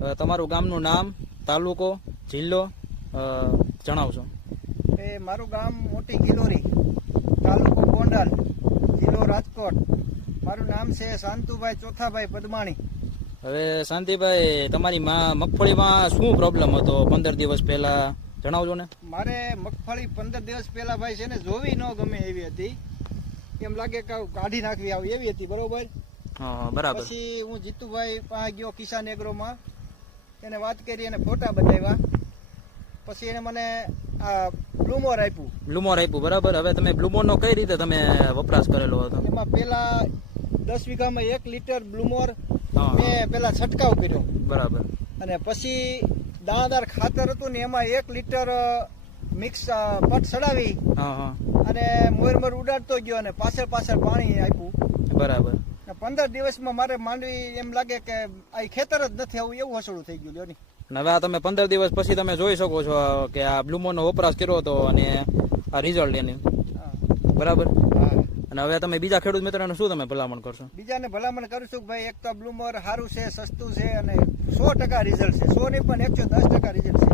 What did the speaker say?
તમારું ગામનું નામ તાલુકો જિલ્લો જણાવશો. એ મારું ગામ મોટી ગિલોરી તાલુકો ગોંડલ જિલ્લો રાજકોટ. મારું નામ છે શાંતુભાઈ ચોથાભાઈ પદમાણી. હવે શાંતિભાઈ તમારી માં મગફળીમાં શું પ્રોબ્લેમ હતો પંદર દિવસ પહેલા? જણાવજો ને. મારે મગફળી પંદર દિવસ પહેલા ભાઈ છે ને જોવી ન ગમે એવી હતી. એમ લાગે કે કાઢી નાખવી આવી એવી હતી બરોબર? હા બરાબર. પછી હું જીતુભાઈ પાસે ગયો કિસાન એગ્રોમાં એને વાત કરી અને ફોટા બતાવ્યા. પછી એને મને આ બ્લુમોર આપ્યું. બ્લુમોર આપ્યું બરાબર. હવે તમે બ્લુમોરનો કઈ રીતે તમે વપરાશ કરેલો હતો? એમાં પેલા દસ વીઘામાં એક લીટર બ્લુમોર મેં પેલા છંટકાવ કર્યો. બરાબર. અને પછી દાણાદાર ખાતર હતું ને એમાં એક લીટર મિક્સ પટ હા. અને મોર મોર ઉડાડતો ગયો અને પાછળ પાછળ પાણી આપ્યું. બરાબર. પંદર દિવસમાં મારે માંડવી એમ લાગે કે આ ખેતર જ નથી આવું એવું હસડું થઈ ગયું લ્યો હવે આ તમે પંદર દિવસ પછી તમે જોઈ શકો છો કે આ બ્લુમોનો વપરાશ કર્યો હતો અને આ રિઝલ્ટ એની. બરાબર? હા. અને હવે તમે બીજા ખેડૂત મિત્રોને શું તમે ભલામણ કરશો? બીજાને ભલામણ કરું છું ભાઈ એક તો બ્લુમર સારું છે સસ્તું છે અને સો ટકા રિઝલ્ટ છે. સો નહીં પણ એકસો દસ ટકા રિઝલ્ટ છે.